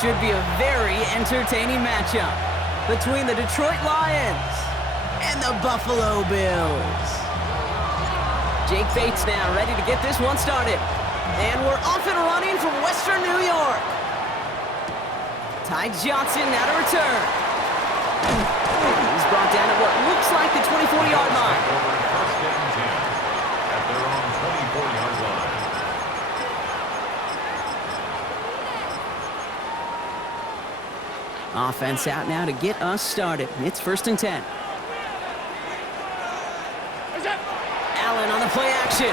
Should be a very entertaining matchup between the Detroit Lions and the Buffalo Bills. Jake Bates now ready to get this one started. And we're off and running from Western New York. Ty Johnson now to return. He's brought down at what looks like the 24-yard line. First and 10 at their own 24-yard line. Offense out now to get us started. It's 1st and 10. Allen on the play action.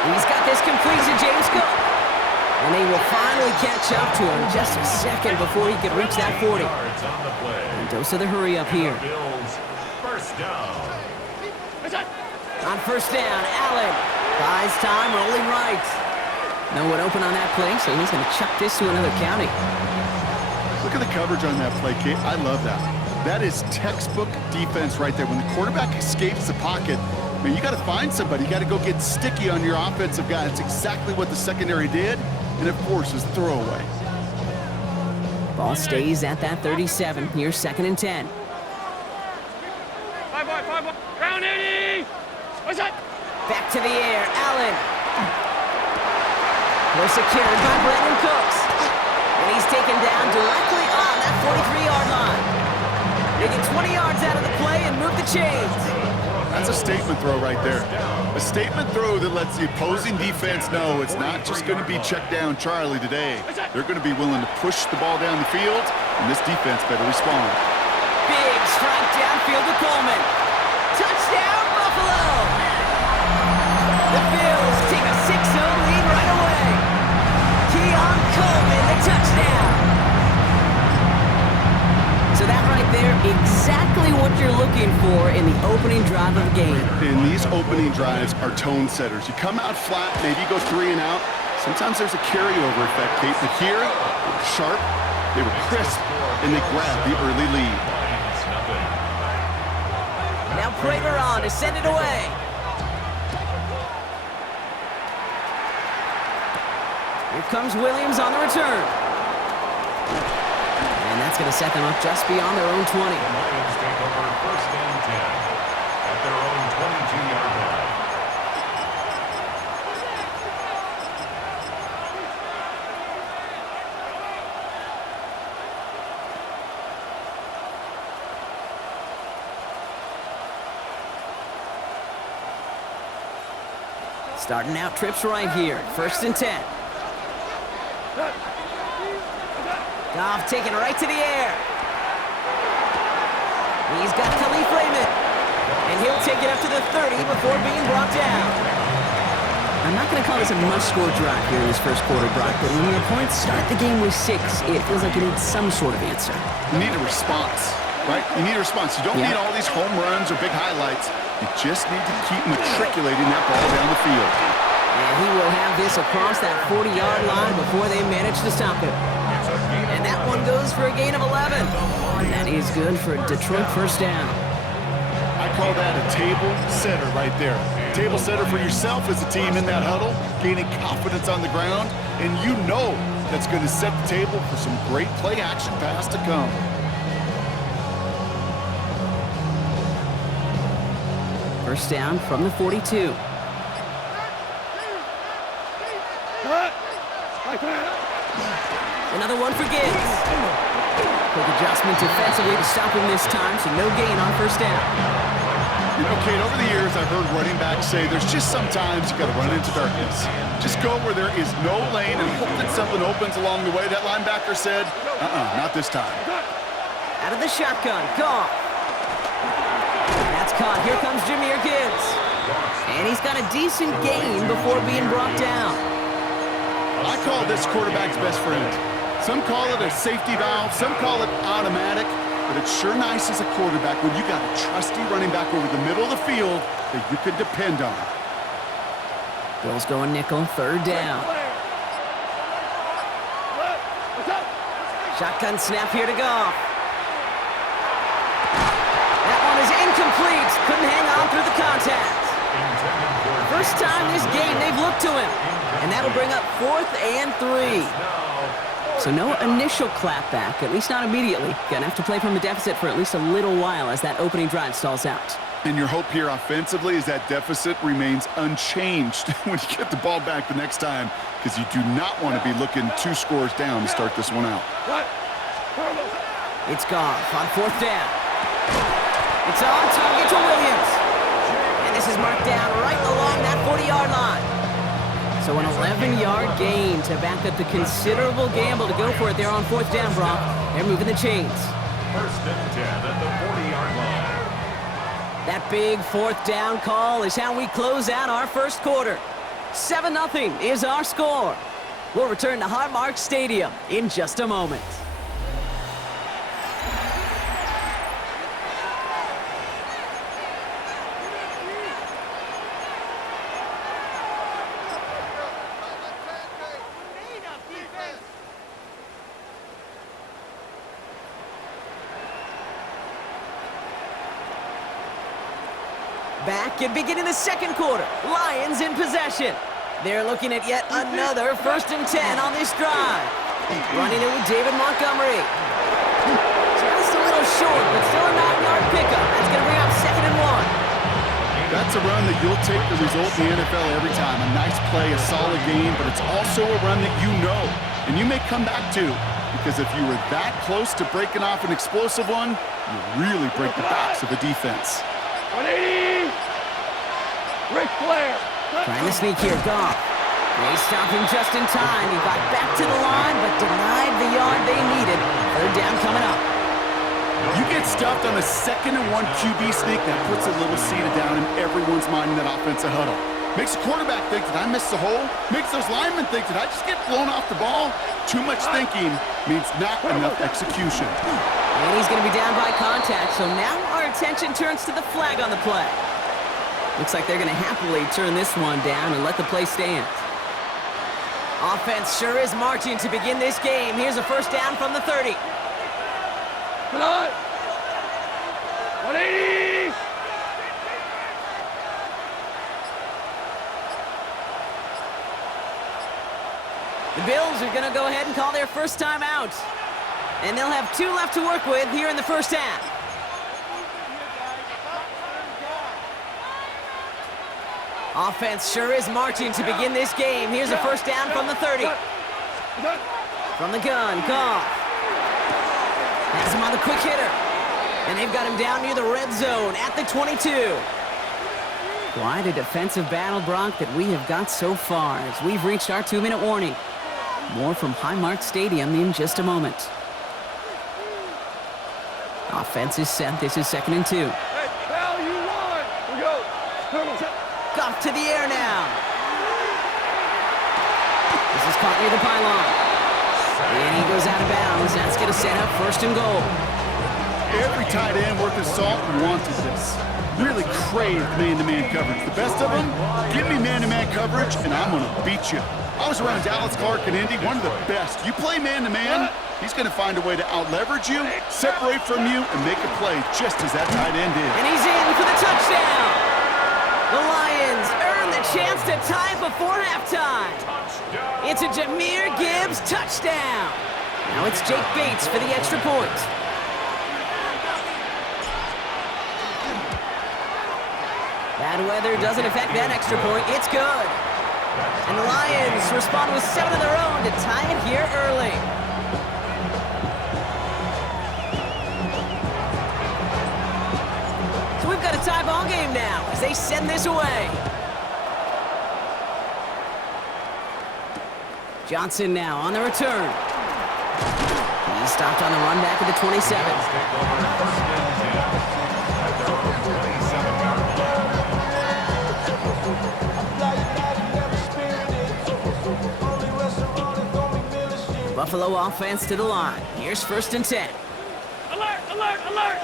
He's got this complete to James Cook. And they will finally catch up to him just a second before he could reach that 40. And dose of the hurry up here. First down. On 1st down, Allen buys time, rolling right. No one open on that play, so he's going to chuck this to another county. Look at the coverage on that play, Kate. I love that. That is textbook defense right there. When the quarterback escapes the pocket, man, you got to find somebody. You got to go get sticky on your offensive guy. That's exactly what the secondary did, and it forces the throwaway. Ball stays at that 37. Here's 2nd and 10. 5-boy. Round 80. What's that? Back to the air, Allen. We're secured by Brandon Cooks. And he's taken down directly on that 43-yard line. They get 20 yards out of the play and move the chains. That's a statement throw right there. A statement throw that lets the opposing defense know it's not just going to be check down Charlie today. They're going to be willing to push the ball down the field, and this defense better respond. Big strike downfield to Coleman. Touchdown, Buffalo! The Bills take a 6-0 lead right away. Keon Coleman, the touchdown. So that right there, exactly what you're looking for in the opening drive of the game. And these opening drives are tone setters. You come out flat, maybe you go 3 and out. Sometimes there's a carryover effect, Kate. But here, they were sharp, they were crisp, and they grabbed the early lead. Now Prater on to send it away. Here comes Williams on the return. And that's going to set them up just beyond their own 20. Lions take over 1st and 10 at their own 22-yard line. Starting out trips right here. 1st and 10. Goff taking right to the air. He's got Khalif Raymond. And he'll take it up to the 30 before being brought down. I'm not going to call this a must-score drive here in this first quarter, Brock, but when your points start the game with 6, it feels like you need some sort of answer. You need a response, right? You need a response. You don't need all these home runs or big highlights. You just need to keep matriculating that ball down the field. And he will have this across that 40-yard line before they manage to stop him. And that one goes for a gain of 11. And that is good for Detroit 1st down. I call that a table setter right there. Table setter for yourself as a team in that huddle, gaining confidence on the ground, and you know that's going to set the table for some great play action pass to come. First down from the 42. Another one for Gibbs. Quick adjustment defensively to stop him this time, so no gain on 1st down. You know, Kate, over the years I've heard running backs say there's just sometimes you got to run into darkness. Just go where there is no lane and hope that something opens along the way. That linebacker said, not this time. Out of the shotgun, Goff. That's caught. Here comes Jahmyr Gibbs. And he's got a decent gain before being brought down. I call this quarterback's best friend. Some call it a safety valve, some call it automatic, but it's sure nice as a quarterback when you got a trusty running back over the middle of the field that you can depend on. Bills going nickel, 3rd down. Shotgun snap here to Goff. That one is incomplete. Couldn't hang on through the contact. First time this game they've looked to him. And that'll bring up 4th and 3. So no initial clapback, at least not immediately. Gonna have to play from a deficit for at least a little while as that opening drive stalls out. And your hope here offensively is that deficit remains unchanged when you get the ball back the next time, because you do not want to be looking 2 scores down to start this one out. It's Goff on 4th down. It's on target to Williams. And this is marked down right along that 40-yard line. So an 11-yard gain to back up the considerable gamble to go for it there on 4th down, Brock. They're moving the chains. 1st and 10 at the 40-yard line. That big 4th down call is how we close out our first quarter. 7-0 is our score. We'll return to Highmark Stadium in just a moment. Back and beginning the second quarter. Lions in possession. They're looking at yet another 1st and 10 on this drive. Running it with David Montgomery. Just a little short, but still a 9-yard pickup. That's going to bring up 2nd and 1. That's a run that you'll take the result in the NFL every time. A nice play, a solid game, but it's also a run that you know, and you may come back to, because if you were that close to breaking off an explosive one, you really break the backs of the defense. 180! Ric Flair! Trying to sneak here, Goff. They stopped him just in time. He got back to the line, but denied the yard they needed. 3rd down coming up. You get stuffed on a 2nd and 1 QB sneak, that puts a little seed of doubt in everyone's mind in that offensive huddle. Makes the quarterback think, did I miss the hole? Makes those linemen think, did I just get blown off the ball? Too much thinking means not enough execution. And he's going to be down by contact, so now our attention turns to the flag on the play. Looks like they're going to happily turn this one down and let the play stand. Offense sure is marching to begin this game. Here's a 1st down from the 30. Come on! 180! The Bills are going to go ahead and call their first time out. And they'll have 2 left to work with here in the first half. Offense sure is marching to begin this game. Here's a 1st down from the 30. From the gun, Goff. Has him on the quick hitter. And they've got him down near the red zone at the 22. Quite a defensive battle, Brock, that we have got so far as we've reached our 2-minute warning. More from Highmark Stadium in just a moment. Offense is set. This is 2nd and 2. Hey, Val, you won! We go! Come on. Goff to the air now. This is caught near the pylon. And he goes out of bounds. That's going to set up 1st and goal. Every tight end worth his salt wanted this. Really craved man-to-man coverage. The best of them, give me man-to-man coverage, and I'm going to beat you. I was around Dallas, Clark, and Indy, one of the best. You play man-to-man, he's going to find a way to out-leverage you, separate from you, and make a play just as that tight end did. And he's in for the touchdown. The Lions earn the chance to tie before halftime. It's a Jahmyr Gibbs touchdown. Now it's Jake Bates for the extra point. Bad weather doesn't affect that extra point. It's good. And the Lions respond with 7 of their own to tie it here early. So we've got a tie ball game now as they send this away. Johnson now on the return. He stopped on the run back at the 27. Buffalo offense to the line. Here's 1st and 10. Alert! Alert! Alert!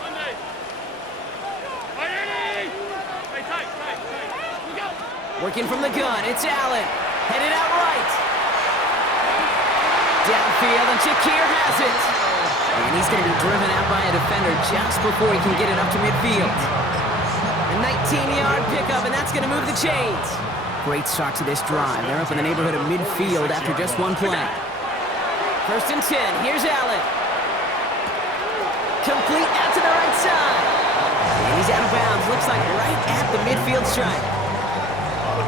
Monday! 180! Hey, tight! We go! Working from the gun, it's Allen. Headed out right. Downfield, and Shakir has it. And he's going to be driven out by a defender just before he can get it up to midfield. A 19-yard pickup, and that's going to move the chains. Great start to this drive. They're up in the neighborhood of midfield after just one play. First and 10. Here's Allen. Complete out to the right side. And he's out of bounds. Looks like right at the midfield stripe.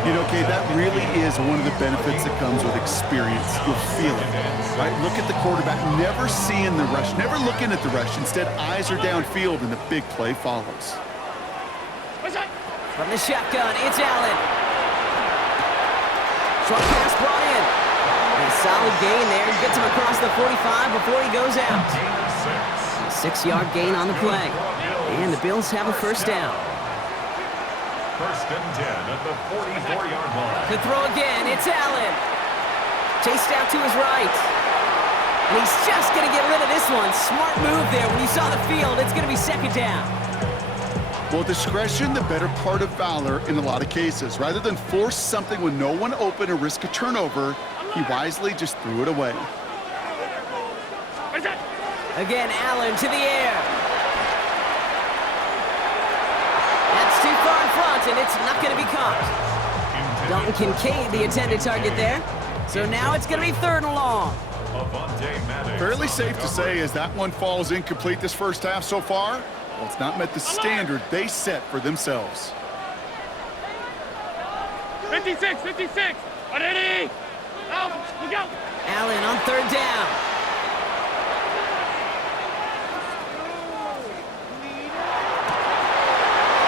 You know, Kay, that really is one of the benefits that comes with experience. You'll feel it, right? Look at the quarterback, never seeing the rush, never looking at the rush. Instead, eyes are downfield, and the big play follows. From the shotgun, it's Allen. Short pass brought in. And a solid gain there. Gets him across the 45 before he goes out. A 6-yard gain on the play. And the Bills have a first down. First and 10 at the 44-yard line. To throw again, it's Allen. Chased out to his right. And he's just going to get rid of this one. Smart move there. When you saw the field, it's going to be second down. Well, discretion, the better part of valor in a lot of cases. Rather than force something with no one open or risk a turnover, he wisely just threw it away. Again, Allen to the air. That's too far in front, and it's not going to be caught. Dalton Kincaid, the intended target there. So now it's going to be third and long. Fairly safe to say as that one falls incomplete this first half so far. Well, it's not met the standard they set for themselves. 56, 56. Ready? Out. Look out. Allen on third down.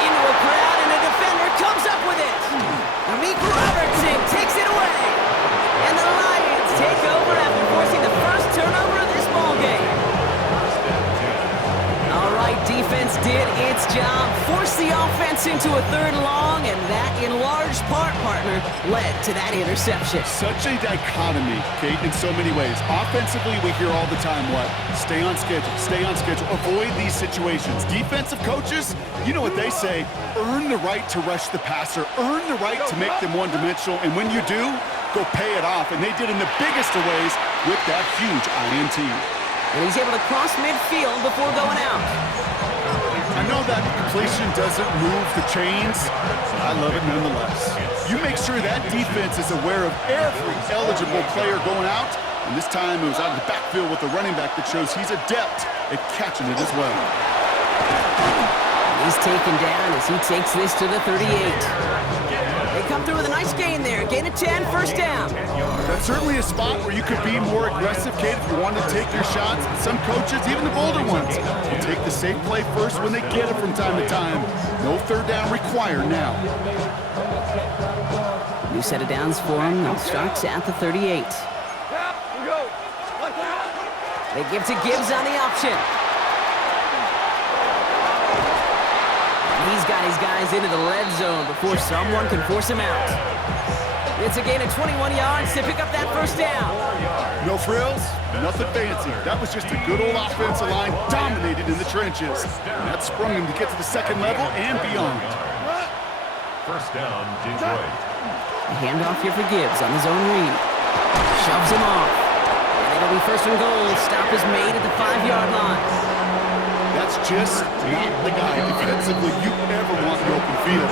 Into a crowd, and a defender comes up with it. Amik Robertson takes it away. And the Lions take over after forcing the first turnover of this ballgame. All right, defense did its job. Forced the offense into a third and long, and that, in large part, partner, led to that interception. Such a dichotomy, Kate, in so many ways. Offensively, we hear all the time what? Stay on schedule, avoid these situations. Defensive coaches, you know what they say, earn the right to rush the passer, earn the right to make them one-dimensional, and when you do, go pay it off. And they did in the biggest of ways with that huge INT. And he's able to cross midfield before going out. I know that completion doesn't move the chains, but I love it nonetheless. You make sure that defense is aware of every eligible player going out, and this time it was out of the backfield with the running back that shows he's adept at catching it as well. He's taken down as he takes this to the 38. They come through with a nice gain there. Gain of 10, first down. That's certainly a spot where you could be more aggressive, Kate, if you want to take your shots. Some coaches, even the bolder ones, will take the safe play first when they get it from time to time. No third down required now. New set of downs for him. It starts at the 38. They give to Gibbs on the option. He's got his guys into the red zone before someone can force him out. It's a gain of 21 yards to pick up that first down. No frills, nothing fancy. That was just a good old offensive line dominated in the trenches. And that sprung him to get to the second level and beyond. First down, Detroit. A handoff here for Gibbs on his own read. Shoves him off. And it'll be first and goal. Stop is made at the 5-yard line. That's just not the guy defensively you ever want in the open field.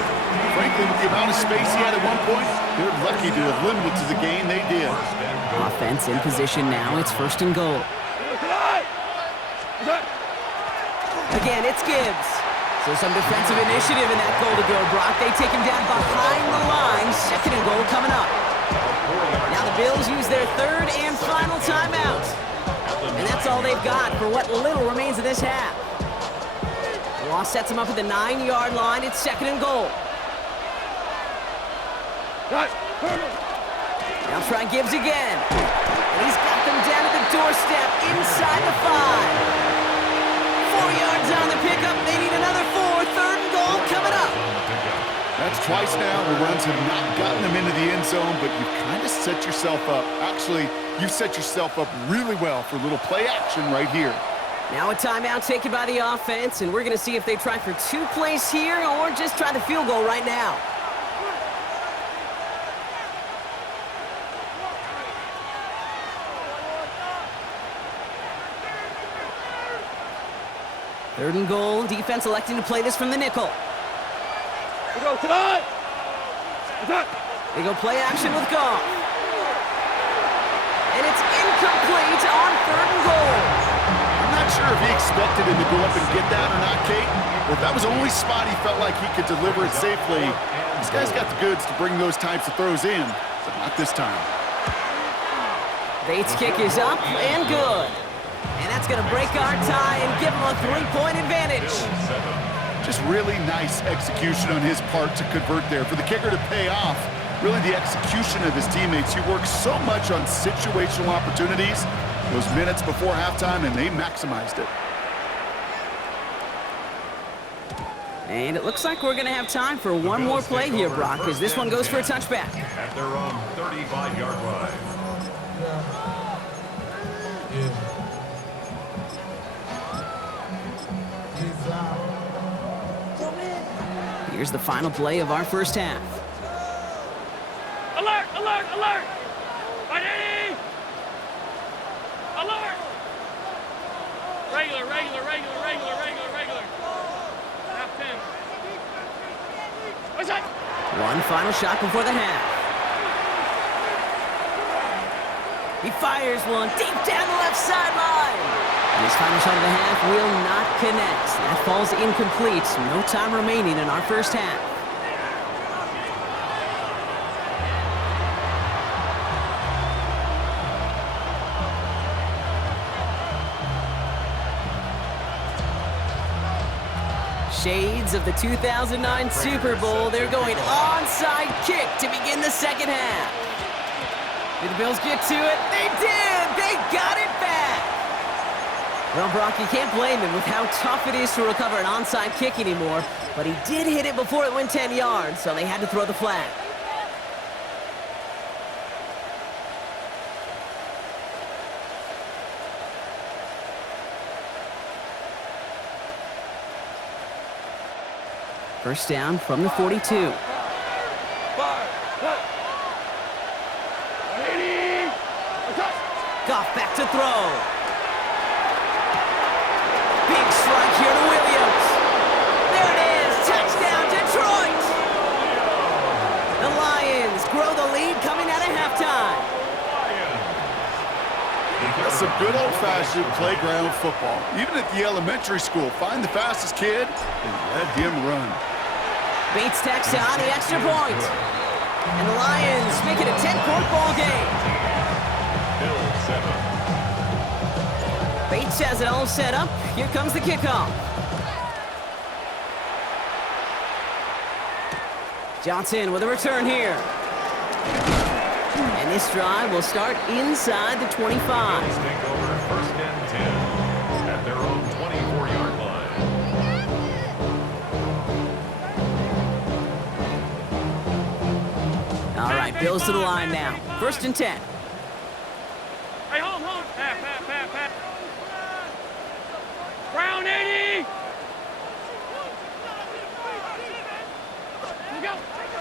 Frankly, with the amount of space he had at one point, they're lucky to have limited to the game they did. Offense in position now. It's first and goal. Again, it's Gibbs. So some defensive initiative in that goal to go, Brock. They take him down behind the line. Second and goal coming up. Now the Bills use their third and final timeout. And that's all they've got for what little remains of this half. Loss sets him up at the 9-yard line. It's second and goal. Now try Gibbs again. And he's got them down at the doorstep inside the 5. 4 yards on the pickup. They need another 4. Third and goal coming up. That's twice now where runs have not gotten them into the end zone, but you've kind of set yourself up. Actually, you've set yourself up really well for a little play action right here. Now a timeout taken by the offense, and we're going to see if they try for 2 plays here or just try the field goal right now. Third and goal. Defense electing to play this from the nickel. We go tonight. They go play action with Goff. And it's incomplete on expected him to go up and get that or not, Kate? Well, if that was the only spot he felt like he could deliver it safely, this guy's got the goods to bring those types of throws in, but not this time. Bates' kick is up and good. And that's going to break our tie and give him a 3-point advantage. Just really nice execution on his part to convert there. For the kicker to pay off, really the execution of his teammates. He works so much on situational opportunities those minutes before halftime, and they maximized it. And it looks like we're going to have time for one more play here, Brock, as this one goes for a touchback. At their own 35-yard line. Here's the final play of our first half. Alert! Alert! Alert! Ready! Alert! Regular, regular, regular, regular, regular, regular. Half 10. What's that? One final shot before the half. He fires one deep down the left sideline. And his final shot of the half will not connect. That falls incomplete. No time remaining in our first half. Shades of the 2009 Super Bowl. They're going onside kick to begin the second half. Did the Bills get to it? They did! They got it back! Well, Brock, you can't blame him with how tough it is to recover an onside kick anymore, but he did hit it before it went 10 yards, so they had to throw the flag. First down from the 42. Goff back to throw. Big strike here to Williams. There it is. Touchdown, Detroit. The Lions grow the lead coming out of halftime. That's some good old-fashioned playground football. Even at the elementary school, find the fastest kid and let him run. Bates tacks on the extra point. And the Lions make it a 10-point ball game. Bates has it all set up. Here comes the kickoff. Johnson with a return here. And this drive will start inside the 25. Bills take over first and 10 at their own 24-yard line. All right, Bills to the line now. First and 10. Hey, home, home. Pat. Brown 80. Go.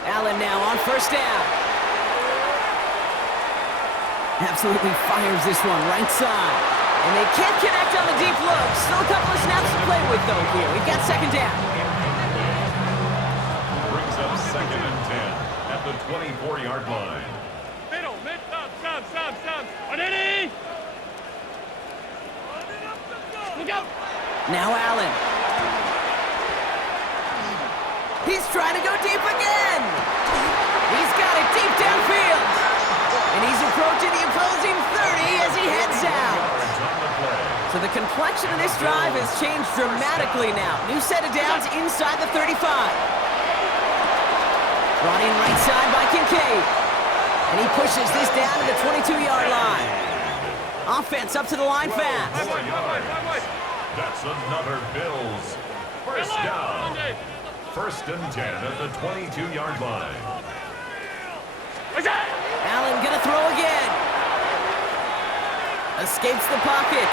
Allen now on first down. Absolutely fires this one right side. And they can't connect on the deep look. Still a couple of snaps to play with, though, here. We've got second down. Brings up second and 10 at the 24-yard line. Middle, sub. Ready? Look out. Now Allen. He's trying to go deep again. He's got it deep downfield. And he's approaching the opposing 30 as he heads out. So the complexion of this drive has changed dramatically now. New set of downs inside the 35. Brought in right side by Kincaid. And he pushes this down to the 22-yard line. Offense up to the line fast. That's another Bills first down. First and 10 at the 22-yard line. Allen gonna throw again. Escapes the pocket.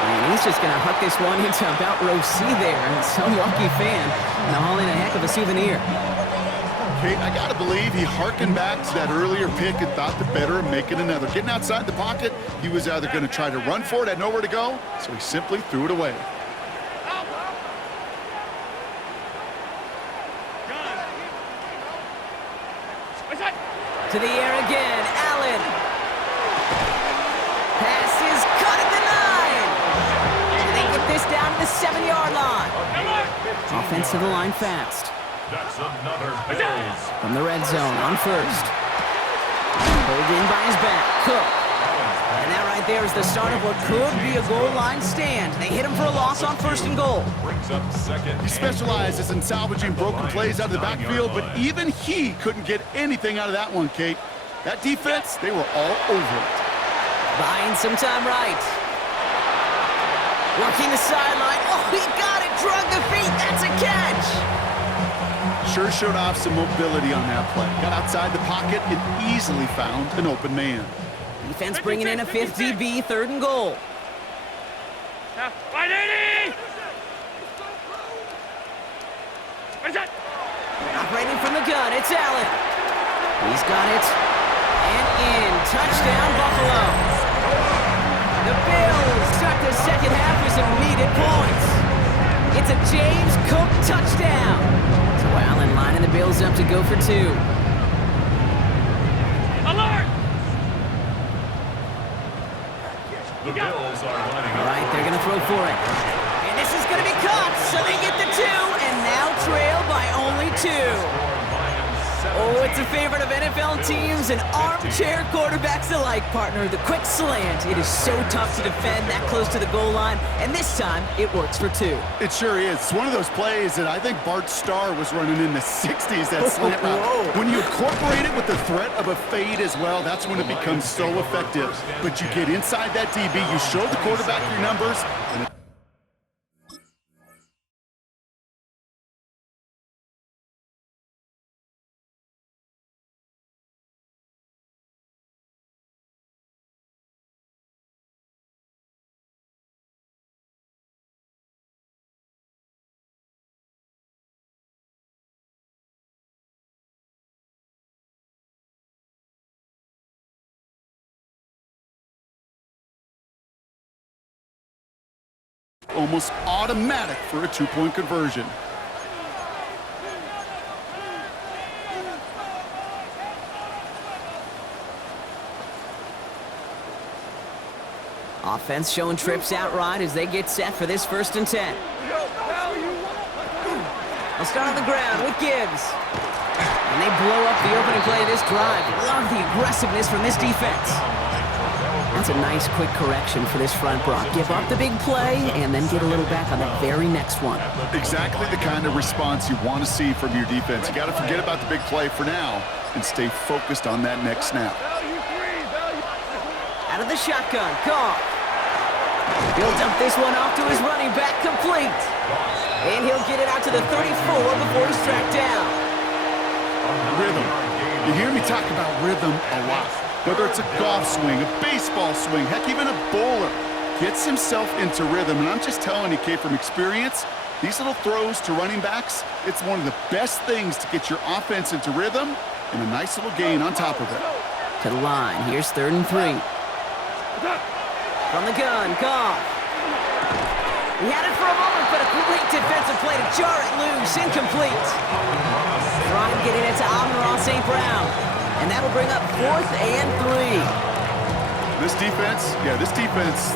And he's just gonna huck this one into about row C there. And some lucky fan gonna haul in a heck of a souvenir. Kate, I gotta believe he harkened back to that earlier pick and thought the better of making another. Getting outside the pocket, he was either gonna try to run for it, had nowhere to go, so he simply threw it away. To the air again, Allen. Pass is cut at the 9. And they get Offense to the line fast. That's another Bills. From the red zone on first. Pulled in by his back, Cook. And that right there is the start of what could be a goal line stand. They hit him for a loss on first and goal. Brings up second. He specializes in salvaging broken plays out of the backfield, but even he couldn't get anything out of that one, Kate. That defense, they were all over it. Buying some time right. Working the sideline. Oh, he got it. Drug the feet. That's a catch. Sure showed off some mobility on that play. Got outside the pocket and easily found an open man. Defense bringing in a fifth DB, third and goal. Operating from the gun, it's Allen. He's got it. And in. Touchdown, Buffalo. The Bills start the second half with some needed points. It's a James Cook touchdown. So Allen lining the Bills up to go for two. Alert! The Bills are lining up. All right, they're going to throw for it. And this is going to be caught, so they get the two, and now trail by only two. Oh, it's a favorite of NFL teams and armchair quarterbacks alike, partner. The quick slant. It is so tough to defend that close to the goal line, and this time it works for two. It sure is. It's one of those plays that I think Bart Starr was running in the 60s, that slant route. When you incorporate it with the threat of a fade as well, that's when it becomes so effective. But you get inside that DB, you show the quarterback your numbers, and almost automatic for a two-point conversion. Offense showing trips out right as they get set for this 1st and 10. They'll start on the ground with Gibbs. And they blow up the opening play of this drive. Love the aggressiveness from this defense. That's a nice quick correction for this front, Brock. Give up the big play and then get a little back on the very next one. Exactly the kind of response you want to see from your defense. You got to forget about the big play for now and stay focused on that next snap. Out of the shotgun, Goff. He'll dump this one off to his running back, complete. And he'll get it out to the 34 before he's tracked down. Rhythm. You hear me talk about rhythm a lot. Whether it's a golf swing, a baseball swing, heck, even a bowler gets himself into rhythm. And I'm just telling you, Kate, from experience, these little throws to running backs, it's one of the best things to get your offense into rhythm and a nice little gain on top of it. To the line, here's 3rd and 3. From the gun, Goff. He had it for a moment, but a great defensive play to jar it loose, incomplete. Trying to get it to Amon-Ra St. Brown. And that'll bring up 4th and 3. This defense,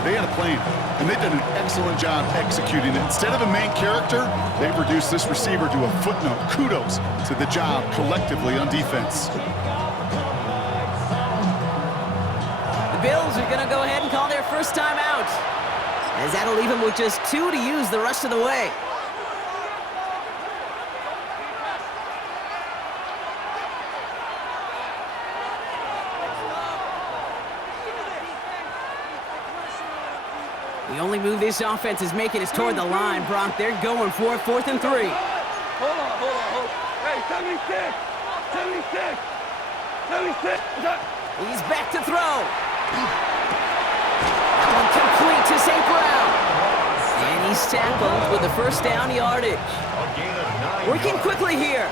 they had a plan, and they've done an excellent job executing it. Instead of a main character, they've reduced this receiver to a footnote. Kudos to the job collectively on defense. The Bills are going to go ahead and call their first time out, as that'll leave them with just 2 to use the rest of the way. The only move this offense is making is toward the line, Brock. They're going for 4th and 3. Hold on. Hey, 76! 76! He's back to throw. That one complete to St. Brown. And he's tackled with the first down yardage. A gain of 9 Working yards. quickly here.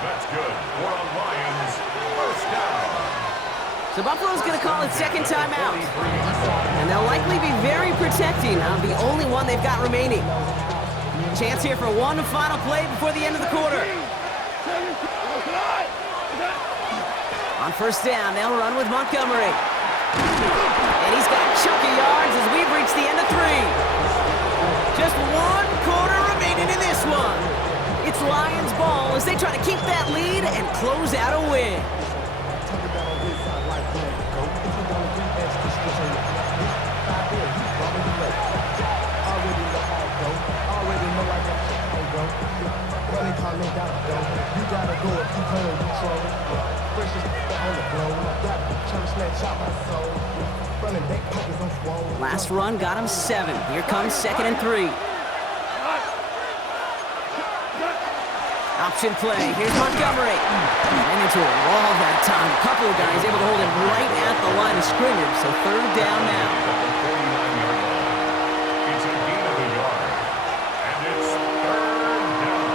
That's good for a Lions first down. So Buffalo's going to call it second timeout. And they'll likely be very protecting of the only one they've got remaining. Chance here for one final play before the end of the quarter. On first down, they'll run with Montgomery. And he's got a chunk of yards as we've reached the end of 3. Just 1 quarter remaining in this one. It's Lions ball as they try to keep that lead and close out a win. Last run got him 7. Here comes 2nd and 3. Option play. Here's Montgomery. And into a wall that time. A couple of guys able to hold him right at the line of scrimmage. So 3rd down now. It's a gain of a yard. And it's 3rd down.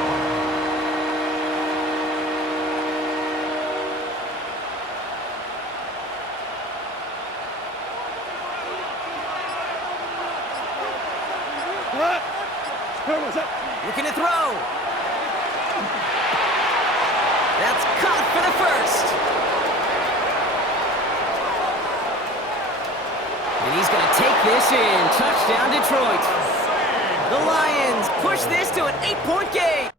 Looking to throw. That's caught for the first. And he's going to take this in. Touchdown, Detroit. The Lions push this to an 8-point game.